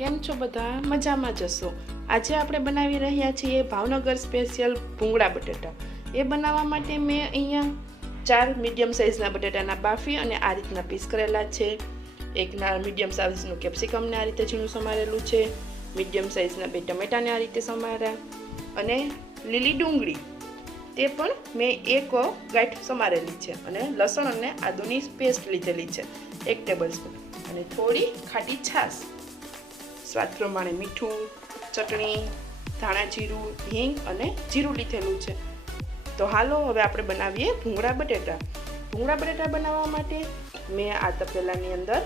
કેમ છો બધા? મજામાં જશો? આજે આપણે બનાવી રહ્યા છીએ ભાવનગર સ્પેશિયલ ભૂંગળા બટેટા. એ બનાવવા માટે મેં અહીંયા 4 મીડિયમ સાઇઝના બટેટાના બાફી અને આ રીતના પીસ કરેલા છે. એક મીડિયમ સાઇઝનું કેપ્સિકમને આ રીતે ઝીણું સમારેલું છે. મીડિયમ સાઇઝના 2 ટમેટાને આ રીતે સમાર્યા અને લીલી ડુંગળી તે પણ મેં 1 ગાંઠ સમારેલી છે અને લસણ અને આદુની પેસ્ટ લીધેલી છે 1 ટેબલસ્પૂન અને થોડી ખાટી છાશ, સ્વાદ પ્રમાણે મીઠું, ચટણી, ધાણા જીરું, હિંગ અને જીરું લીધેલું છે. તો હાલો હવે આપણે બનાવીએ ભૂંગળા બટેટા. ભૂંગળા બટેટા બનાવવા માટે મેં આ તપેલાની અંદર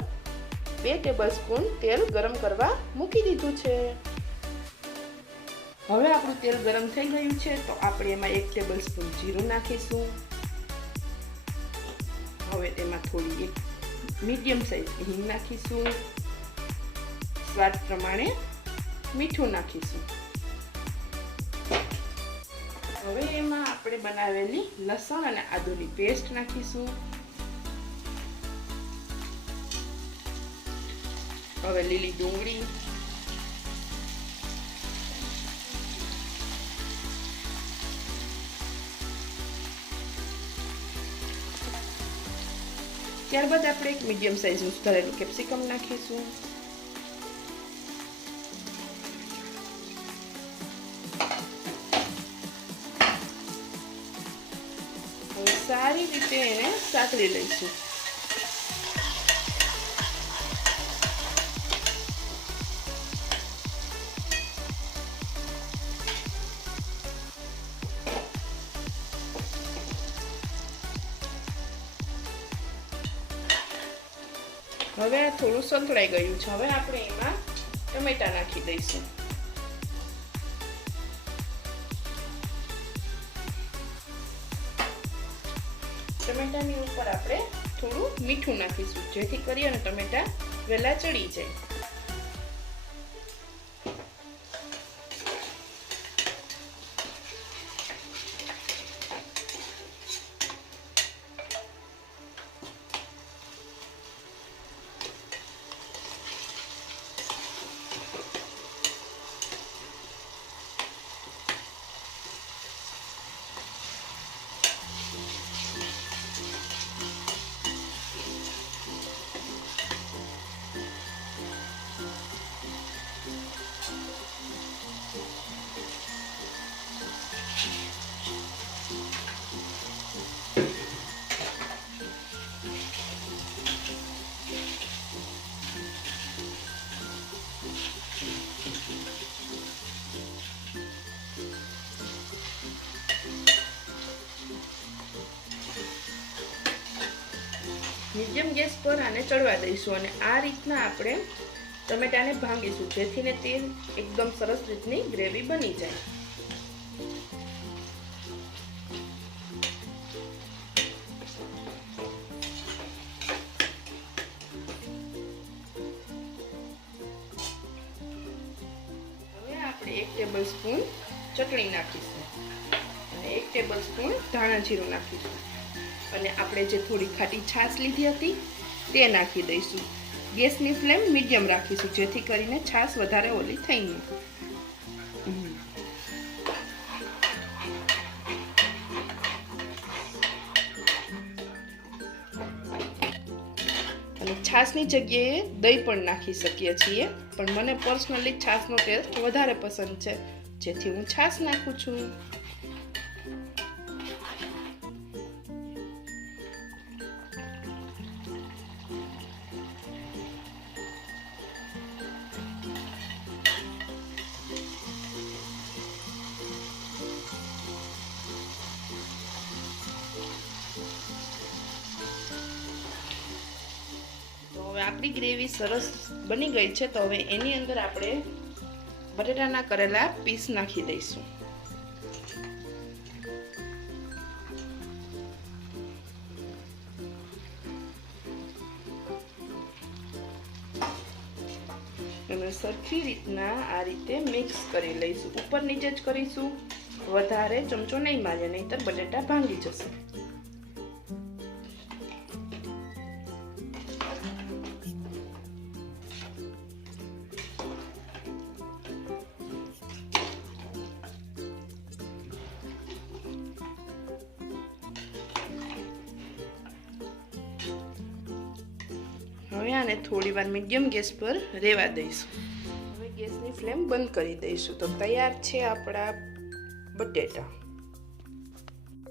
2 ટેબલસ્પૂન તેલ ગરમ કરવા મૂકી દીધું છે. હવે આપણું તેલ ગરમ થઈ ગયું છે તો આપણે એમાં 1 ટેબલસ્પૂન જીરું નાખીશું. હવે તેમાં થોડી 1 મીડિયમ સાઇઝ હિંગ નાખીશું. સ્વાદ પ્રમાણે મીઠું નાખીશું. હવે એમાં આપણે બનાવેલી લસણ અને આદુની પેસ્ટ નાખીશું. હવે લીલી ડુંગળી, ત્યારબાદ આપણે 1 મીડિયમ સાઇઝનું સુધારેલું કેપ્સિકમ નાખીશું. હવે સારી રીતે એને સાતળી લઈશું. હવે આ થોડું સંતળાઈ ગયું છે. હવે આપણે એમાં ટમેટા નાખી દઈશું. ટમેટાની ઉપર આપણે થોડું મીઠું નાખીશું જેથી કરી અને ટમેટા વહેલા ચડી જાય. મીડિયમ ગેસ પર આને ચડવા દઈશું અને આ રીતના આપણે ટમેટાને ભાંગીશું જેથી ને તે એકદમ સરસ રીતની ગ્રેવી બની જાય. હવે આપણે 1 ટેબલસ્પૂન ચટણી નાખીશું અને 1 ટેબલસ્પૂન ધાણા જીરું નાખીશું અને આપણે જે થોડી ખાટી છાશ લીધી હતી તે નાખી દઈશું. ગેસની ફ્લેમ મીડિયમ રાખીશું જેથી કરીને છાશ વધારે ઓલી થઈ નહીં. અને છાશની જગ્યાએ દહીં પણ નાખી શકીએ છીએ, પણ મને પર્સનલી છાશનો ટેસ્ટ વધારે પસંદ છે જેથી હું છાશ નાખું છું. હવે આપણી ગ્રેવી સરસ બની ગઈ છે તો હવે એની અંદર આપણે બટેટાના કરેલા પીસ નાખી દઈશું. અને સરખી રીતના આ રીતે મિક્સ કરી લઈશું. ઉપર નીચે જ કરીશું, વધારે ચમચો નહીં મારીએ નહીંતર બટેટા ભાંગી જશે. હવે આને થોડીવાર મીડિયમ ગેસ પર રહેવા દઈશું. હવે ગેસની ફ્લેમ બંધ કરી દઈશું. તો તૈયાર છે આપણા બટેટા.